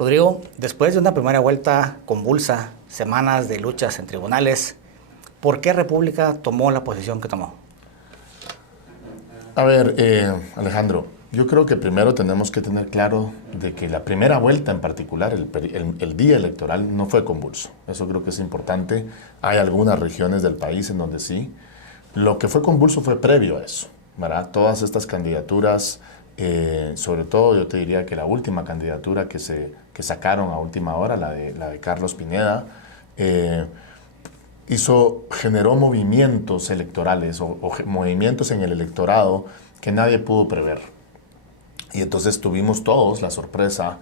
Rodrigo, después de una primera vuelta convulsa, semanas de luchas en tribunales, ¿por qué República tomó la posición que tomó? A ver, Alejandro, yo creo que primero tenemos que tener claro de que la primera vuelta en particular, el día electoral, no fue convulso. Eso creo que es importante. Hay algunas regiones del país en donde sí. Lo que fue convulso fue previo a eso, ¿verdad? Todas estas candidaturas, sobre todo yo te diría que la última candidatura que sacaron a última hora, la de Carlos Pineda, generó movimientos electorales o movimientos en el electorado que nadie pudo prever. Y entonces tuvimos todos la sorpresa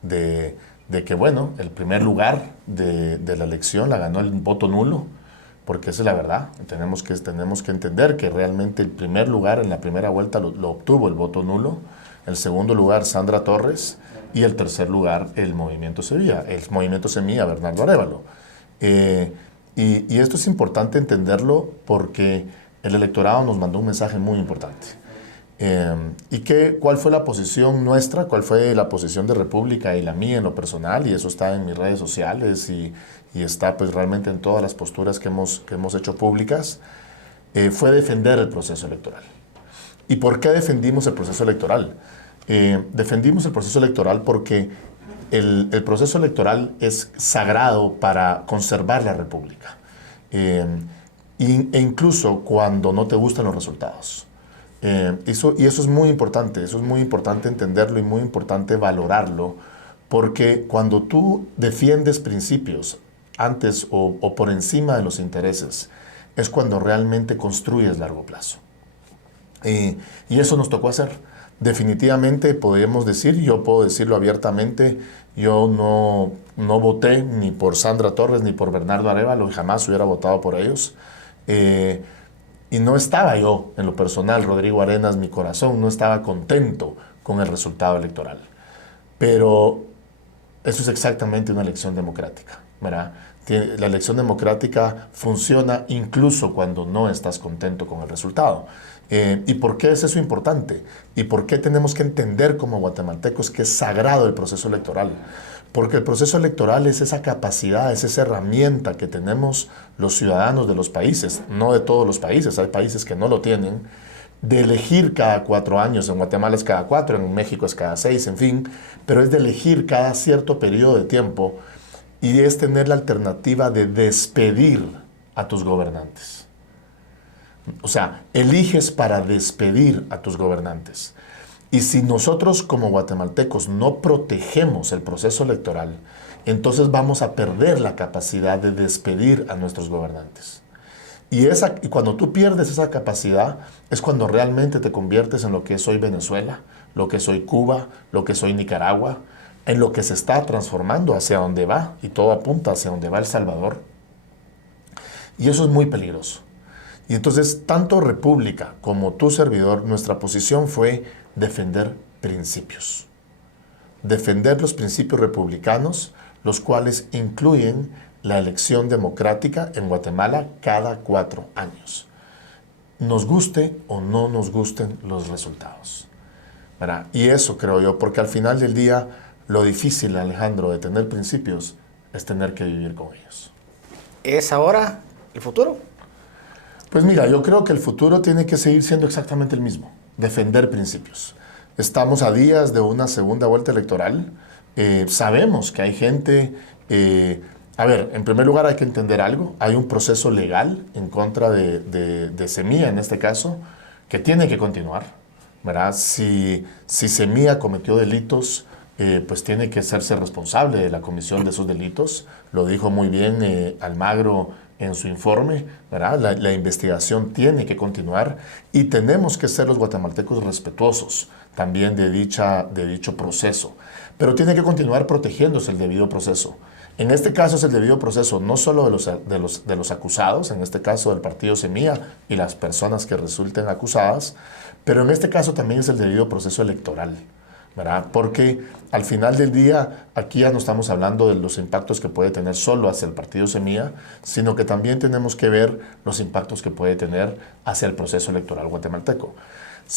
de que, bueno, el primer lugar de la elección la ganó el voto nulo, porque esa es la verdad. Tenemos que entender que realmente el primer lugar en la primera vuelta lo obtuvo el voto nulo, el segundo lugar Sandra Torres y el tercer lugar el Movimiento Semilla, Bernardo Arévalo. Y esto es importante entenderlo porque el electorado nos mandó un mensaje muy importante. ¿Cuál fue la posición nuestra? ¿Cuál fue la posición de República y la mía en lo personal? Y eso está en mis redes sociales y está pues realmente en todas las posturas que hemos hecho públicas. Fue defender el proceso electoral. ¿Y por qué defendimos el proceso electoral? Defendimos el proceso electoral porque el proceso electoral es sagrado para conservar la República. E incluso cuando no te gustan los resultados. Y eso es muy importante entenderlo y muy importante valorarlo, porque cuando tú defiendes principios antes o por encima de los intereses, es cuando realmente construyes largo plazo. Y eso nos tocó hacer. Definitivamente podemos decir, yo puedo decirlo abiertamente, yo no voté ni por Sandra Torres ni por Bernardo Arévalo y jamás hubiera votado por ellos. Y no estaba yo, en lo personal, Rodrigo Arenas, mi corazón, no estaba contento con el resultado electoral. Pero eso es exactamente una elección democrática, ¿verdad? La elección democrática funciona incluso cuando no estás contento con el resultado. ¿Y por qué es eso importante? ¿Y por qué tenemos que entender como guatemaltecos que es sagrado el proceso electoral? Porque el proceso electoral es esa capacidad, es esa herramienta que tenemos los ciudadanos de los países, no de todos los países, hay países que no lo tienen, de elegir cada 4 años, en Guatemala es cada 4, en México es cada 6, en fin, pero es de elegir cada cierto periodo de tiempo y es tener la alternativa de despedir a tus gobernantes. O sea, eliges para despedir a tus gobernantes. Y si nosotros como guatemaltecos no protegemos el proceso electoral, entonces vamos a perder la capacidad de despedir a nuestros gobernantes. Y cuando tú pierdes esa capacidad, es cuando realmente te conviertes en lo que es hoy Venezuela, lo que es hoy Cuba, lo que es hoy Nicaragua, en lo que se está transformando hacia donde va, y todo apunta hacia donde va El Salvador. Y eso es muy peligroso. Y entonces, tanto República como tu servidor, nuestra posición fue defender principios. Defender los principios republicanos, los cuales incluyen la elección democrática en Guatemala cada 4 años. Nos guste o no nos gusten los resultados, ¿verdad? Y eso creo yo, porque al final del día, lo difícil, Alejandro, de tener principios es tener que vivir con ellos. ¿Es ahora el futuro? Pues mira, yo creo que el futuro tiene que seguir siendo exactamente el mismo, defender principios. Estamos a días de una segunda vuelta electoral, sabemos que hay gente, a ver, en primer lugar hay que entender algo, hay un proceso legal en contra de Semilla en este caso, que tiene que continuar, ¿verdad? Si Semilla cometió delitos, pues tiene que hacerse responsable de la comisión de esos delitos, lo dijo muy bien Almagro en su informe, ¿verdad? La investigación tiene que continuar y tenemos que ser los guatemaltecos respetuosos también de dicho proceso. Pero tiene que continuar protegiéndose el debido proceso. En este caso es el debido proceso no solo de los acusados, en este caso del partido Semilla y las personas que resulten acusadas, pero en este caso también es el debido proceso electoral, ¿verdad? Porque al final del día, aquí ya no estamos hablando de los impactos que puede tener solo hacia el partido Semilla, sino que también tenemos que ver los impactos que puede tener hacia el proceso electoral guatemalteco.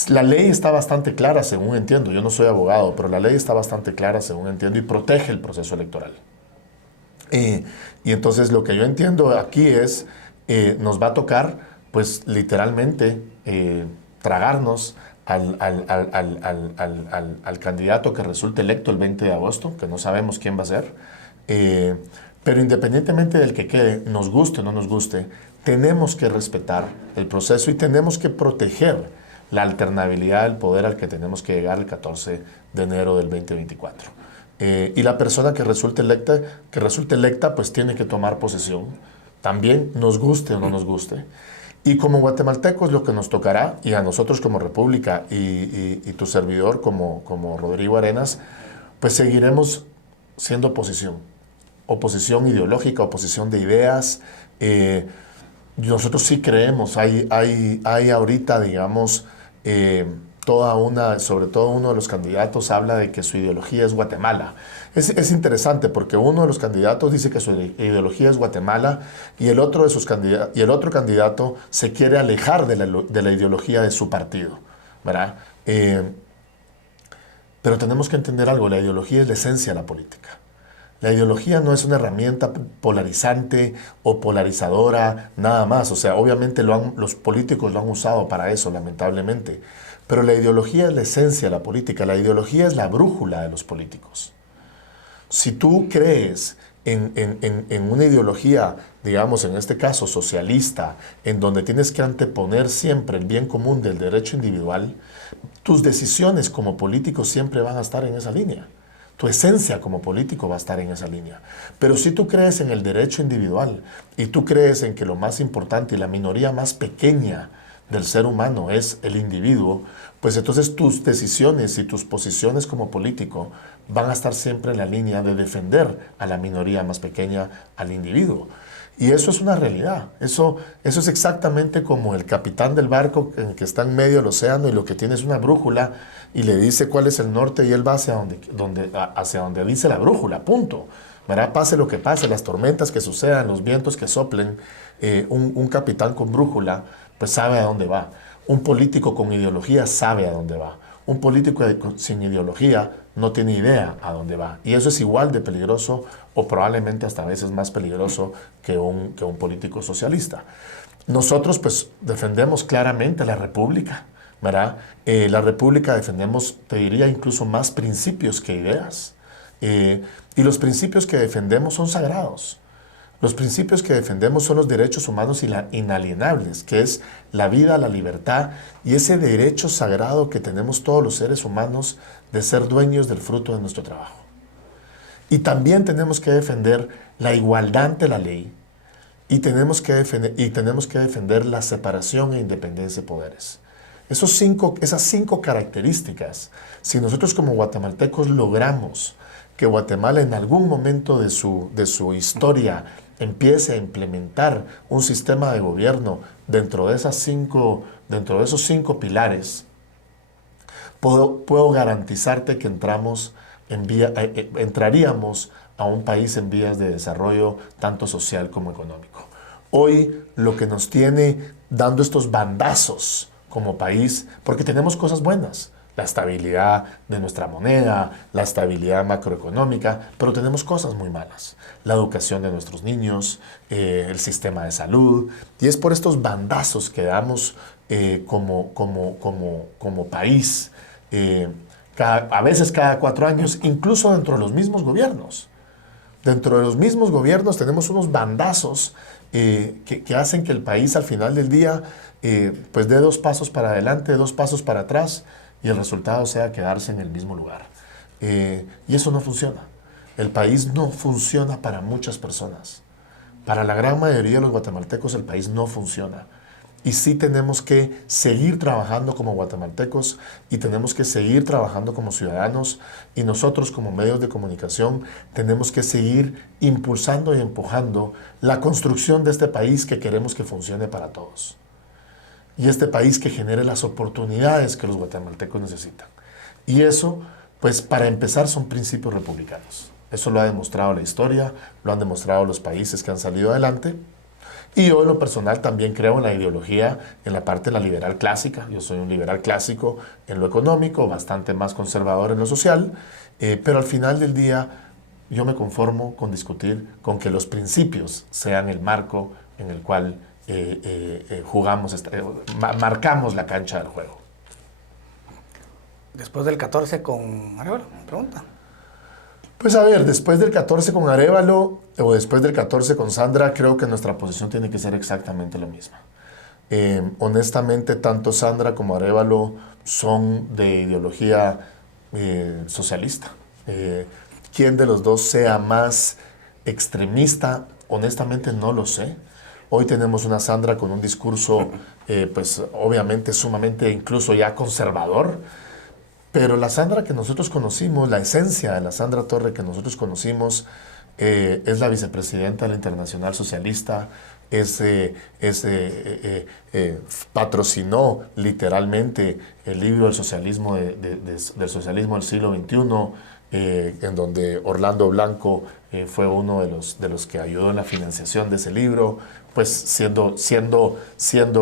La ley está bastante clara, según entiendo. Yo no soy abogado, pero la ley está bastante clara, según entiendo, y protege el proceso electoral. Y entonces lo que yo entiendo aquí es, nos va a tocar, pues literalmente, tragarnos al candidato que resulte electo el 20 de agosto, que no sabemos quién va a ser. Pero independientemente del que quede, nos guste o no nos guste, tenemos que respetar el proceso y tenemos que proteger la alternabilidad del poder al que tenemos que llegar el 14 de enero del 2024. Y la persona que resulte electa, pues tiene que tomar posesión, también nos guste o no nos guste. Y como guatemaltecos lo que nos tocará, y a nosotros como República y tu servidor como Rodrigo Arenas, pues seguiremos siendo oposición. Oposición ideológica, oposición de ideas. Nosotros sí creemos, hay ahorita, digamos, sobre todo uno de los candidatos habla de que su ideología es Guatemala. Es interesante porque uno de los candidatos dice que su ideología es Guatemala y el otro candidato se quiere alejar de la ideología de su partido, ¿verdad? Pero tenemos que entender algo, la ideología es la esencia de la política. La ideología no es una herramienta polarizante o polarizadora, nada más. O sea, obviamente los políticos lo han usado para eso, lamentablemente. Pero la ideología es la esencia de la política. La ideología es la brújula de los políticos. Si tú crees en una ideología, digamos, en este caso socialista, en donde tienes que anteponer siempre el bien común del derecho individual, tus decisiones como político siempre van a estar en esa línea. Tu esencia como político va a estar en esa línea. Pero si tú crees en el derecho individual y tú crees en que lo más importante y la minoría más pequeña del ser humano es el individuo, pues entonces tus decisiones y tus posiciones como político van a estar siempre en la línea de defender a la minoría más pequeña, al individuo. Y eso es una realidad. Eso es exactamente como el capitán del barco en que está en medio del océano y lo que tiene es una brújula y le dice cuál es el norte y él va hacia donde dice la brújula, punto. ¿Verdad? Pase lo que pase, las tormentas que sucedan, los vientos que soplen, un capitán con brújula pues sabe a dónde va. Un político con ideología sabe a dónde va. Un político sin ideología no tiene idea a dónde va. Y eso es igual de peligroso o probablemente hasta a veces más peligroso que un político socialista. Nosotros pues defendemos claramente la República, ¿verdad? La República defendemos, te diría, incluso más principios que ideas. Y los principios que defendemos son sagrados. Los principios que defendemos son los derechos humanos inalienables, que es la vida, la libertad y ese derecho sagrado que tenemos todos los seres humanos de ser dueños del fruto de nuestro trabajo. Y también tenemos que defender la igualdad ante la ley y tenemos que defender la separación e independencia de poderes. Esas cinco características, si nosotros como guatemaltecos logramos que Guatemala en algún momento de su historia empiece a implementar un sistema de gobierno dentro de esos cinco pilares, puedo garantizarte que entraríamos a un país en vías de desarrollo tanto social como económico. Hoy lo que nos tiene dando estos bandazos como país, porque tenemos cosas buenas, la estabilidad de nuestra moneda, la estabilidad macroeconómica, pero tenemos cosas muy malas. La educación de nuestros niños, el sistema de salud, y es por estos bandazos que damos como país, a veces cada 4 años, incluso dentro de los mismos gobiernos. Dentro de los mismos gobiernos tenemos unos bandazos que hacen que el país al final del día pues dé 2 pasos para adelante, 2 pasos para atrás, y el resultado sea quedarse en el mismo lugar. Y eso no funciona. El país no funciona para muchas personas. Para la gran mayoría de los guatemaltecos el país no funciona. Y sí tenemos que seguir trabajando como guatemaltecos y tenemos que seguir trabajando como ciudadanos y nosotros como medios de comunicación tenemos que seguir impulsando y empujando la construcción de este país que queremos que funcione para todos. Y este país que genere las oportunidades que los guatemaltecos necesitan. Y eso, pues para empezar, son principios republicanos. Eso lo ha demostrado la historia, lo han demostrado los países que han salido adelante. Y yo en lo personal también creo en la ideología, en la parte de la liberal clásica. Yo soy un liberal clásico en lo económico, bastante más conservador en lo social, pero al final del día yo me conformo con discutir con que los principios sean el marco en el cual jugamos, marcamos la cancha del juego. Después del 14 con Arévalo, pregunta. Pues a ver, después del 14 con Arévalo o después del 14 con Sandra, creo que nuestra posición tiene que ser exactamente la misma. Honestamente, tanto Sandra como Arévalo son de ideología socialista. ¿Quién de los dos sea más extremista? Honestamente no lo sé. Hoy tenemos una Sandra con un discurso, pues obviamente sumamente incluso ya conservador, pero la Sandra que nosotros conocimos, la esencia de la Sandra Torre que nosotros conocimos, es la vicepresidenta de la Internacional Socialista, patrocinó literalmente el libro del socialismo, del socialismo del siglo XXI, en donde Orlando Blanco fue uno de los que ayudó en la financiación de ese libro, pues siendo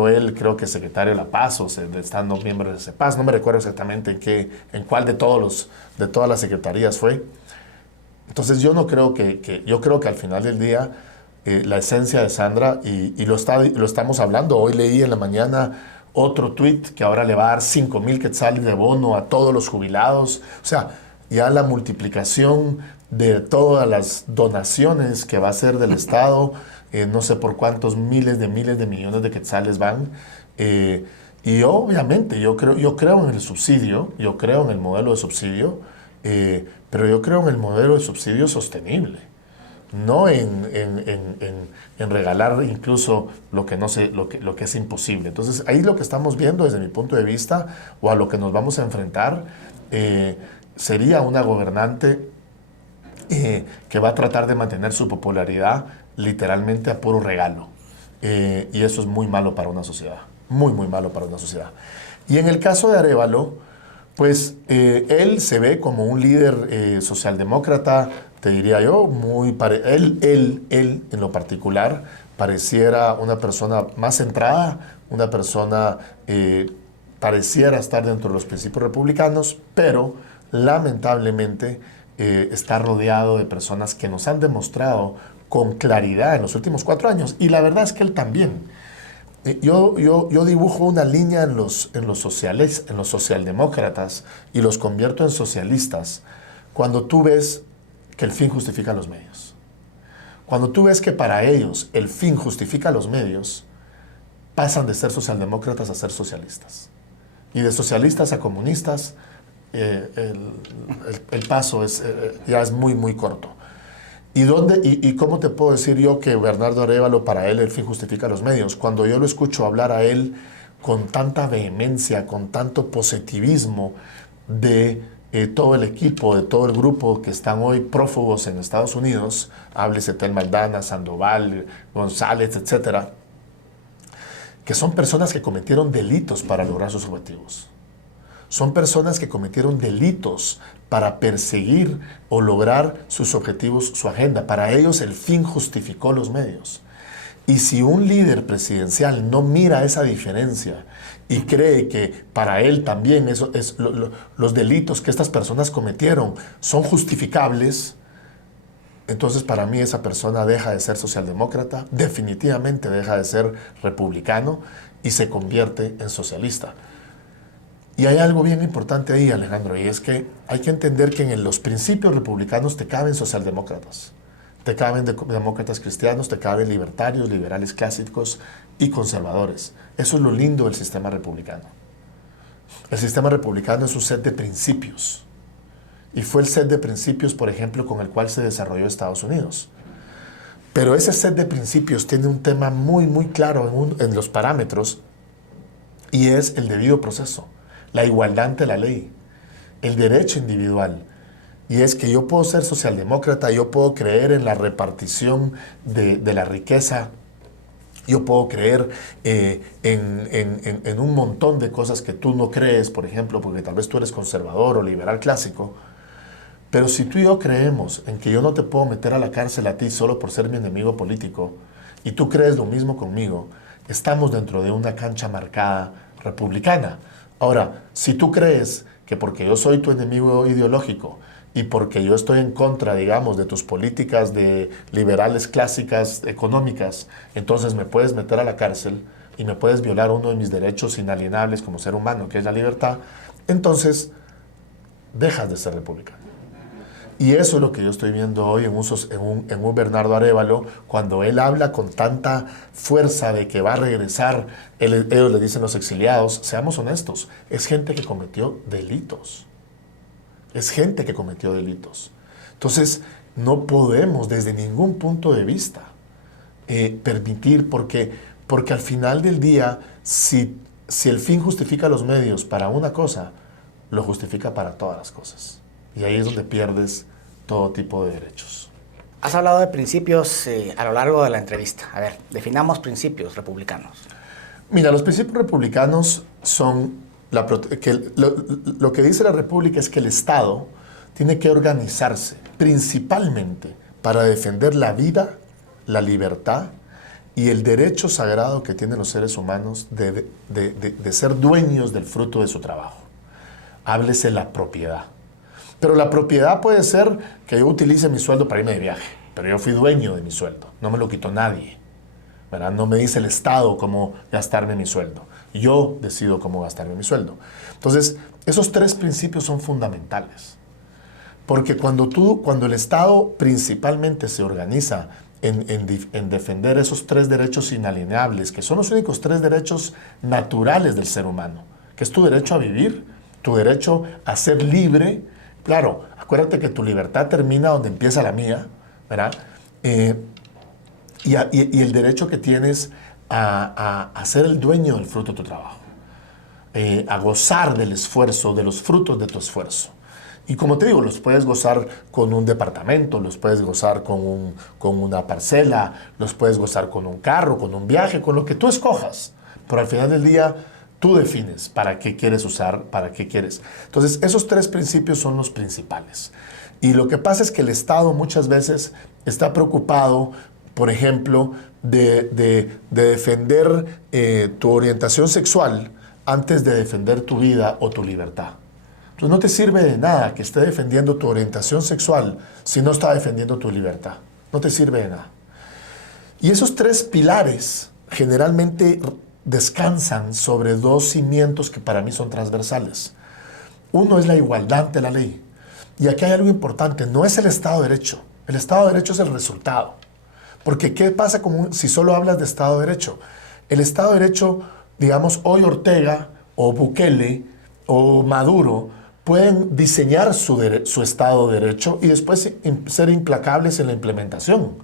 él, creo que secretario de la Paz o estando miembro de CEPAS, no me recuerdo exactamente en cuál de todas las secretarías fue. Entonces yo no creo yo creo que al final del día la esencia de Sandra, y lo estamos hablando, hoy leí en la mañana otro tuit que ahora le va a dar 5,000 quetzales de bono a todos los jubilados, o sea, ya la multiplicación de todas las donaciones que va a hacer del Estado, no sé por cuántos miles de millones de quetzales van, y obviamente yo creo en el subsidio, yo creo en el modelo de subsidio, pero yo creo en el modelo de subsidio sostenible, no en regalar incluso lo que es imposible. Entonces ahí lo que estamos viendo desde mi punto de vista, o a lo que nos vamos a enfrentar, sería una gobernante que va a tratar de mantener su popularidad literalmente a puro regalo. Y eso es muy malo para una sociedad, muy malo para una sociedad. Y en el caso de Arévalo, pues él se ve como un líder socialdemócrata, te diría yo, él en lo particular pareciera una persona más centrada, una persona pareciera estar dentro de los principios republicanos, pero lamentablemente está rodeado de personas que nos han demostrado con claridad en los últimos 4 años, y la verdad es que él también. Yo dibujo una línea en los socialdemócratas y los convierto en socialistas cuando tú ves que el fin justifica los medios. Cuando tú ves que para ellos el fin justifica los medios, pasan de ser socialdemócratas a ser socialistas. Y de socialistas a comunistas, el paso ya es muy corto. ¿Y cómo te puedo decir yo que Bernardo Arévalo, para él el fin justifica los medios? Cuando yo lo escucho hablar a él con tanta vehemencia, con tanto positivismo de todo el equipo, de todo el grupo que están hoy prófugos en Estados Unidos, háblese Tel Maldana, Sandoval, González, etcétera, que son personas que cometieron delitos para lograr sus objetivos. Son personas que cometieron delitos para perseguir o lograr sus objetivos, su agenda. Para ellos el fin justificó los medios. Y si un líder presidencial no mira esa diferencia y cree que para él también los delitos que estas personas cometieron son justificables, entonces para mí esa persona deja de ser socialdemócrata, definitivamente deja de ser republicano y se convierte en socialista. Y hay algo bien importante ahí, Alejandro, y es que hay que entender que en los principios republicanos te caben socialdemócratas, te caben demócratas cristianos, te caben libertarios, liberales clásicos y conservadores. Eso es lo lindo del sistema republicano. El sistema republicano es un set de principios. Y fue el set de principios, por ejemplo, con el cual se desarrolló Estados Unidos. Pero ese set de principios tiene un tema muy claro en los parámetros, y es el debido proceso, la igualdad ante la ley, el derecho individual. Y es que yo puedo ser socialdemócrata, yo puedo creer en la repartición de la riqueza, yo puedo creer en un montón de cosas que tú no crees, por ejemplo, porque tal vez tú eres conservador o liberal clásico. Pero si tú y yo creemos en que yo no te puedo meter a la cárcel a ti solo por ser mi enemigo político, y tú crees lo mismo conmigo, estamos dentro de una cancha marcada republicana. Ahora, si tú crees que porque yo soy tu enemigo ideológico y porque yo estoy en contra, digamos, de tus políticas de liberales clásicas económicas, entonces me puedes meter a la cárcel y me puedes violar uno de mis derechos inalienables como ser humano, que es la libertad, entonces dejas de ser republicano. Y eso es lo que yo estoy viendo hoy en un Bernardo Arévalo, cuando él habla con tanta fuerza de que va a regresar, ellos le dicen los exiliados, seamos honestos, es gente que cometió delitos. Es gente que cometió delitos. Entonces, no podemos desde ningún punto de vista permitir, porque al final del día, si el fin justifica los medios para una cosa, lo justifica para todas las cosas. Y ahí es donde pierdes todo tipo de derechos. Has hablado de principios a lo largo de la entrevista. A ver, definamos principios republicanos. Mira, los principios republicanos son... lo que dice la República es que el Estado tiene que organizarse principalmente para defender la vida, la libertad y el derecho sagrado que tienen los seres humanos de ser dueños del fruto de su trabajo. Háblese la propiedad. Pero la propiedad puede ser que yo utilice mi sueldo para irme de viaje, pero yo fui dueño de mi sueldo, no me lo quitó nadie, ¿verdad? No me dice el Estado cómo gastarme mi sueldo, yo decido cómo gastarme mi sueldo. Entonces, esos tres principios son fundamentales, porque cuando el Estado principalmente se organiza en defender esos tres derechos inalienables, que son los únicos tres derechos naturales del ser humano, que es tu derecho a vivir, tu derecho a ser libre. Claro, acuérdate que tu libertad termina donde empieza la mía, ¿verdad? Y el derecho que tienes a ser el dueño del fruto de tu trabajo, a gozar del esfuerzo, de los frutos de tu esfuerzo. Y como te digo, los puedes gozar con un departamento, los puedes gozar con una parcela, los puedes gozar con un carro, con un viaje, con lo que tú escojas. Pero al final del día, tú defines para qué quieres usar, para qué quieres. Entonces, esos tres principios son los principales. Y lo que pasa es que el Estado muchas veces está preocupado, por ejemplo, de defender tu orientación sexual antes de defender tu vida o tu libertad. Entonces, no te sirve de nada que esté defendiendo tu orientación sexual si no está defendiendo tu libertad. No te sirve de nada. Y esos tres pilares generalmente descansan sobre dos cimientos que para mí son transversales. Uno es la igualdad ante la ley. Y aquí hay algo importante, no es el Estado de Derecho. El Estado de Derecho es el resultado. Porque ¿qué pasa si solo hablas de Estado de Derecho? El Estado de Derecho, digamos, hoy Ortega o Bukele o Maduro pueden diseñar su Estado de Derecho y después ser implacables en la implementación.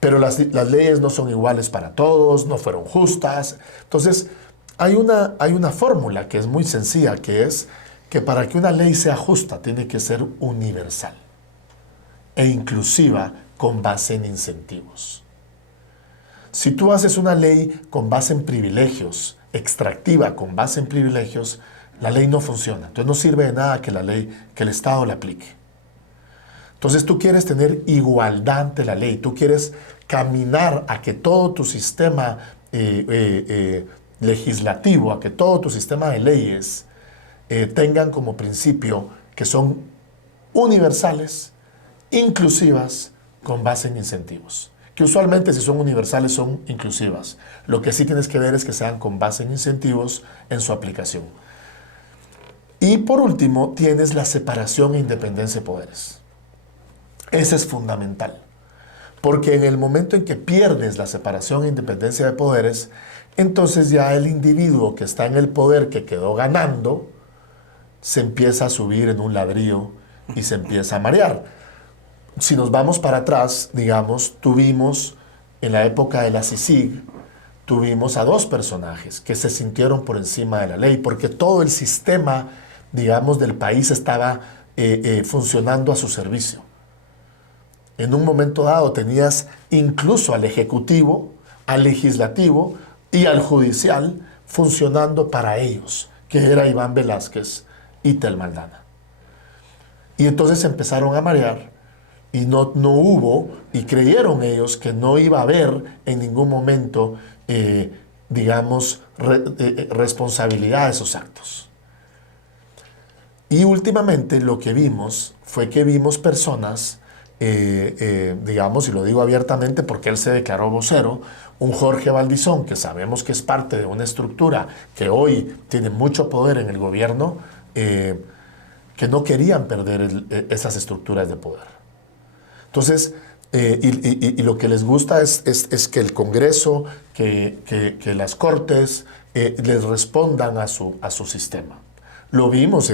Pero las leyes no son iguales para todos, no fueron justas. Entonces, hay una fórmula que es muy sencilla, que es que para que una ley sea justa, tiene que ser universal e inclusiva con base en incentivos. Si tú haces una ley con base en privilegios, extractiva con base en privilegios, la ley no funciona. Entonces, no sirve de nada que el Estado la aplique. Entonces tú quieres tener igualdad ante la ley, tú quieres caminar a que todo tu sistema legislativo, a que todo tu sistema de leyes tengan como principio que son universales, inclusivas, con base en incentivos. Que usualmente si son universales son inclusivas. Lo que sí tienes que ver es que sean con base en incentivos en su aplicación. Y por último, tienes la separación e independencia de poderes. Ese es fundamental, porque en el momento en que pierdes la separación e independencia de poderes, entonces ya el individuo que está en el poder, que quedó ganando, se empieza a subir en un ladrillo y se empieza a marear. Si nos vamos para atrás, digamos, tuvimos en la época de la CICIG, tuvimos a dos personajes que se sintieron por encima de la ley, porque todo el sistema, digamos, del país estaba funcionando a su servicio. En un momento dado tenías incluso al Ejecutivo, al Legislativo y al Judicial funcionando para ellos, que era Iván Velázquez y Tel Maldana. Y entonces empezaron a marear y no hubo, y creyeron ellos que no iba a haber en ningún momento, digamos, responsabilidad de esos actos. Y últimamente lo que vimos fue que vimos personas, digamos, y lo digo abiertamente porque él se declaró vocero, un Jorge Valdizón, que sabemos que es parte de una estructura que hoy tiene mucho poder en el gobierno, que no querían perder esas estructuras de poder. Entonces, y lo que les gusta es que el Congreso, que las Cortes les respondan a su sistema. Lo vimos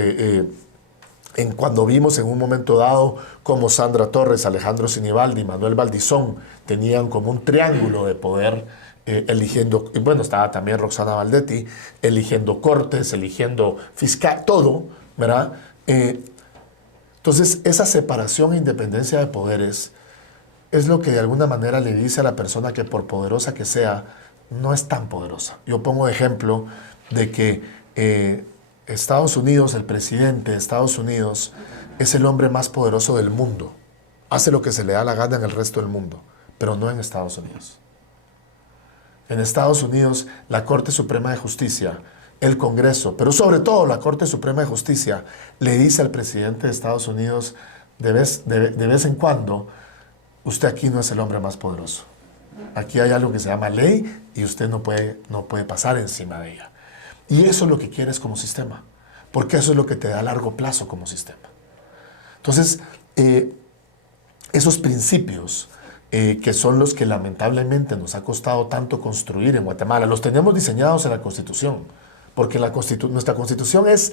cuando vimos en un momento dado como Sandra Torres, Alejandro Sinibaldi y Manuel Valdizón tenían como un triángulo de poder eligiendo, y bueno, estaba también Roxana Valdetti, eligiendo cortes, eligiendo fiscal, todo, ¿verdad? Entonces, esa separación e independencia de poderes es lo que de alguna manera le dice a la persona que por poderosa que sea, no es tan poderosa. Yo pongo ejemplo de que Estados Unidos, el presidente de Estados Unidos, es el hombre más poderoso del mundo. Hace lo que se le da la gana en el resto del mundo, pero no en Estados Unidos. En Estados Unidos, la Corte Suprema de Justicia, el Congreso, pero sobre todo la Corte Suprema de Justicia, le dice al presidente de Estados Unidos de vez en cuando, usted aquí no es el hombre más poderoso. Aquí hay algo que se llama ley y usted no puede pasar encima de ella. Y eso es lo que quieres como sistema, porque eso es lo que te da a largo plazo como sistema. Entonces, esos principios que son los que lamentablemente nos ha costado tanto construir en Guatemala, los tenemos diseñados en la Constitución, porque nuestra Constitución es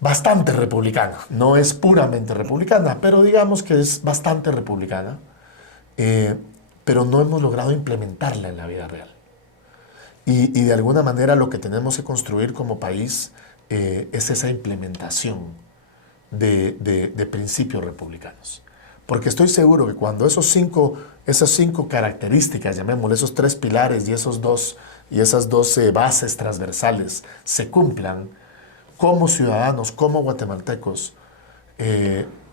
bastante republicana, no es puramente republicana, pero digamos que es bastante republicana, pero no hemos logrado implementarla en la vida real. Y de alguna manera lo que tenemos que construir como país es esa implementación de principios republicanos. Porque estoy seguro que cuando esas cinco características, llamémosle esos 3 pilares y esas dos bases transversales se cumplan, como ciudadanos, como guatemaltecos,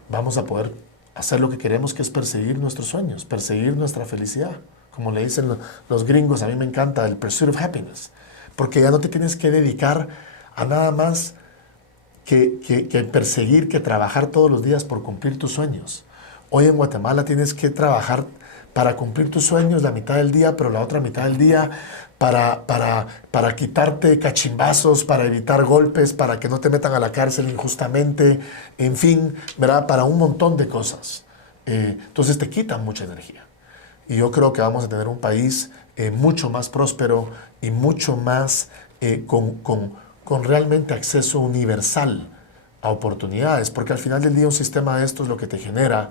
vamos a poder hacer lo que queremos, que es perseguir nuestros sueños, perseguir nuestra felicidad. Como le dicen los gringos, a mí me encanta el pursuit of happiness, porque ya no te tienes que dedicar a nada más que perseguir, que trabajar todos los días por cumplir tus sueños. Hoy en Guatemala tienes que trabajar para cumplir tus sueños la mitad del día, pero la otra mitad del día para quitarte cachimbazos, para evitar golpes, para que no te metan a la cárcel injustamente, en fin, ¿verdad? Para un montón de cosas. Entonces te quitan mucha energía. Y yo creo que vamos a tener un país mucho más próspero y mucho más con realmente acceso universal a oportunidades, porque al final del día un sistema de estos lo que te genera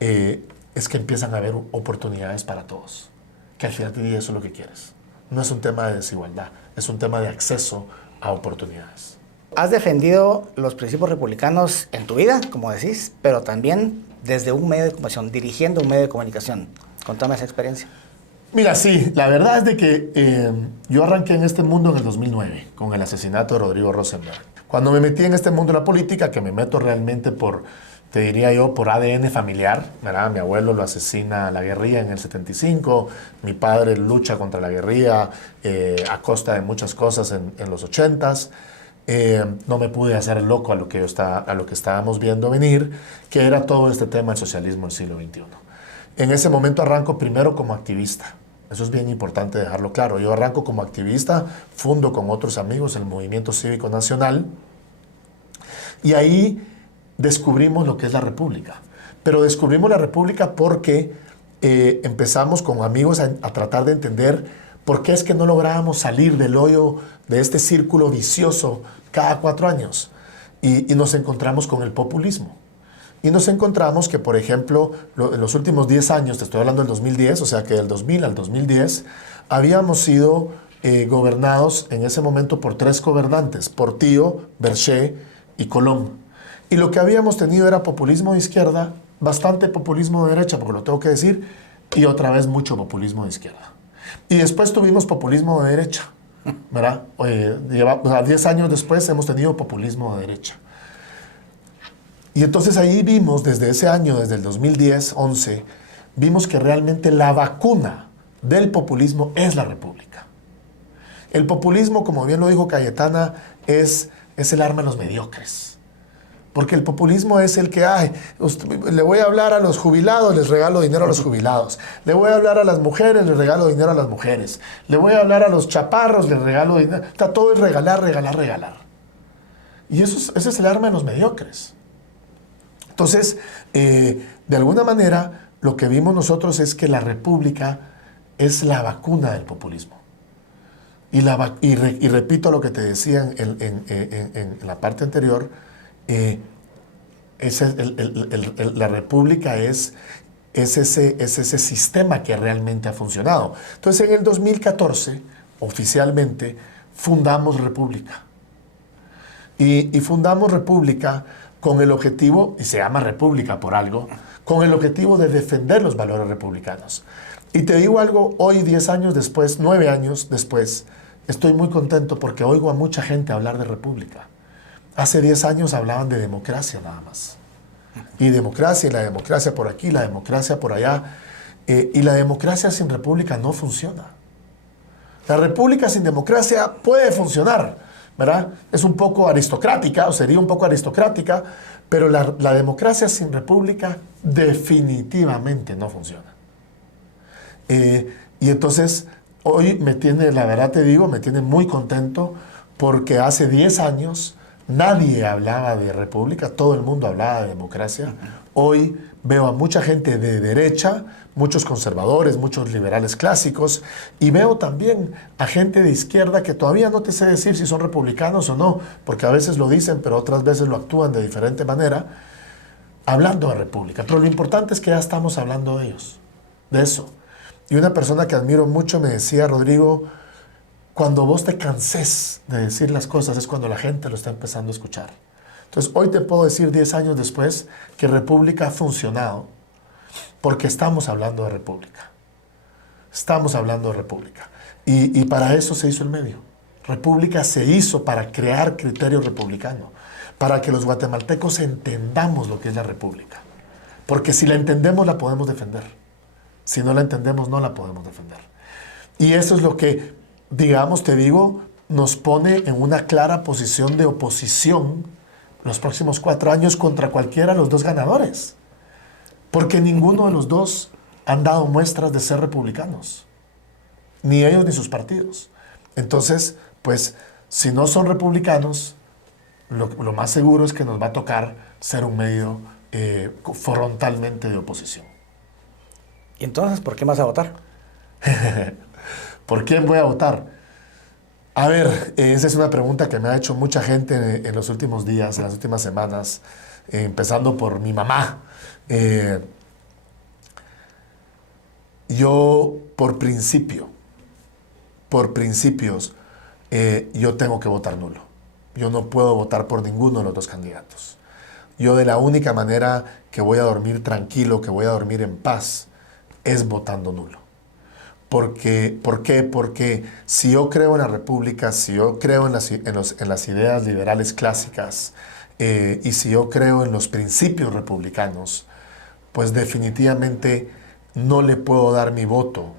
es que empiezan a haber oportunidades para todos, que al final del día eso es lo que quieres. No es un tema de desigualdad, es un tema de acceso a oportunidades. Has defendido los principios republicanos en tu vida, como decís, pero también desde un medio de comunicación, dirigiendo un medio de comunicación. Contame esa experiencia. Mira, sí, la verdad es de que yo arranqué en este mundo en el 2009, con el asesinato de Rodrigo Rosenberg. Cuando me metí en este mundo de la política, que me meto realmente te diría yo, por ADN familiar, ¿verdad? Mi abuelo lo asesina a la guerrilla en el 75, mi padre lucha contra la guerrilla a costa de muchas cosas en los 80s. No me pude hacer el loco a lo que estábamos viendo venir, que era todo este tema del socialismo del siglo XXI. En ese momento arranco primero como activista. Eso es bien importante dejarlo claro. Yo arranco como activista, fundo con otros amigos el Movimiento Cívico Nacional y ahí descubrimos lo que es la República. Pero descubrimos la República porque empezamos con amigos a tratar de entender por qué es que no lográbamos salir del hoyo de este círculo vicioso cada 4 años. Y nos encontramos con el populismo. Y nos encontramos que, por ejemplo, en los últimos 10 años, te estoy hablando del 2010, o sea que del 2000 al 2010, habíamos sido gobernados en ese momento por 3 gobernantes, Portillo, Berché y Colón. Y lo que habíamos tenido era populismo de izquierda, bastante populismo de derecha, porque lo tengo que decir, y otra vez mucho populismo de izquierda. Y después tuvimos populismo de derecha, ¿verdad? 10 años después hemos tenido populismo de derecha. Y entonces ahí vimos, desde ese año, desde el 2010, 11, vimos que realmente la vacuna del populismo es la república. El populismo, como bien lo dijo Cayetana, es el arma de los mediocres. Porque el populismo es el que, le voy a hablar a los jubilados, les regalo dinero a los jubilados. Le voy a hablar a las mujeres, les regalo dinero a las mujeres. Le voy a hablar a los chaparros, les regalo dinero. Está todo es regalar, regalar, regalar. Y ese es el arma de los mediocres. Entonces, de alguna manera, lo que vimos nosotros es que la república es la vacuna del populismo. Y repito lo que te decía en la parte anterior, la república es ese sistema que realmente ha funcionado. Entonces, en el 2014, oficialmente, fundamos República. Y fundamos República con el objetivo, y se llama República por algo, con el objetivo de defender los valores republicanos. Y te digo algo, hoy 10 años después, 9 años después, estoy muy contento porque oigo a mucha gente hablar de república. Hace 10 años hablaban de democracia nada más. Y democracia, y la democracia por aquí, la democracia por allá. Y la democracia sin república no funciona. La república sin democracia puede funcionar, ¿verdad? Es un poco aristocrática, o sería un poco aristocrática, pero la democracia sin república definitivamente no funciona. Y entonces, hoy me tiene, la verdad te digo, me tiene muy contento porque hace 10 años nadie hablaba de república, todo el mundo hablaba de democracia. Hoy veo a mucha gente de derecha, muchos conservadores, muchos liberales clásicos, y veo también a gente de izquierda que todavía no te sé decir si son republicanos o no, porque a veces lo dicen, pero otras veces lo actúan de diferente manera, hablando de república. Pero lo importante es que ya estamos hablando de ellos, de eso. Y una persona que admiro mucho me decía, Rodrigo, cuando vos te canses de decir las cosas es cuando la gente lo está empezando a escuchar. Entonces, hoy te puedo decir 10 años después que República ha funcionado porque estamos hablando de República. Estamos hablando de República. Y para eso se hizo el medio. República se hizo para crear criterio republicano, para que los guatemaltecos entendamos lo que es la República. Porque si la entendemos, la podemos defender. Si no la entendemos, no la podemos defender. Y eso es lo que, digamos, te digo, nos pone en una clara posición de oposición los próximos 4 años contra cualquiera de los dos ganadores. Porque ninguno de los dos han dado muestras de ser republicanos. Ni ellos ni sus partidos. Entonces, pues, si no son republicanos, lo más seguro es que nos va a tocar ser un medio frontalmente de oposición. ¿Y entonces por qué vas a votar? ¿Por quién voy a votar? A ver, esa es una pregunta que me ha hecho mucha gente en los últimos días, en las últimas semanas, empezando por mi mamá. Yo, por principios, yo tengo que votar nulo. Yo no puedo votar por ninguno de los dos candidatos. Yo de la única manera que voy a dormir tranquilo, que voy a dormir en paz, es votando nulo. ¿Por qué? Porque si yo creo en la república, si yo creo en las ideas liberales clásicas y si yo creo en los principios republicanos, pues definitivamente no le puedo dar mi voto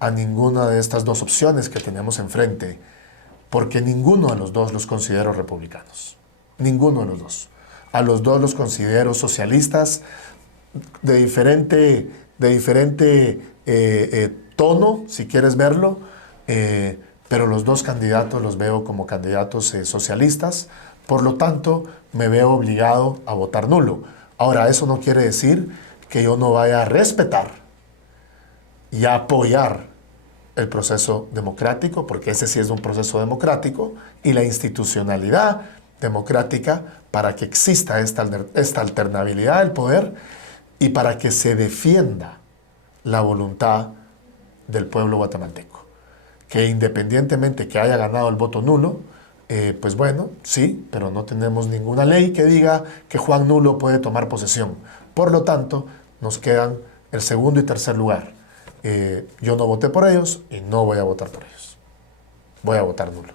a ninguna de estas dos opciones que tenemos enfrente, porque ninguno de los dos los considero republicanos. Ninguno de los dos. A los dos los considero socialistas de diferente tono, si quieres verlo, pero los dos candidatos los veo como candidatos socialistas, por lo tanto me veo obligado a votar nulo. Ahora, eso no quiere decir que yo no vaya a respetar y a apoyar el proceso democrático, porque ese sí es un proceso democrático, y la institucionalidad democrática para que exista esta alternabilidad del poder y para que se defienda la voluntad del pueblo guatemalteco. Que independientemente que haya ganado el voto nulo, pues bueno, sí, pero no tenemos ninguna ley que diga que Juan Nulo puede tomar posesión. Por lo tanto, nos quedan el segundo y tercer lugar. Yo no voté por ellos y no voy a votar por ellos. Voy a votar nulo.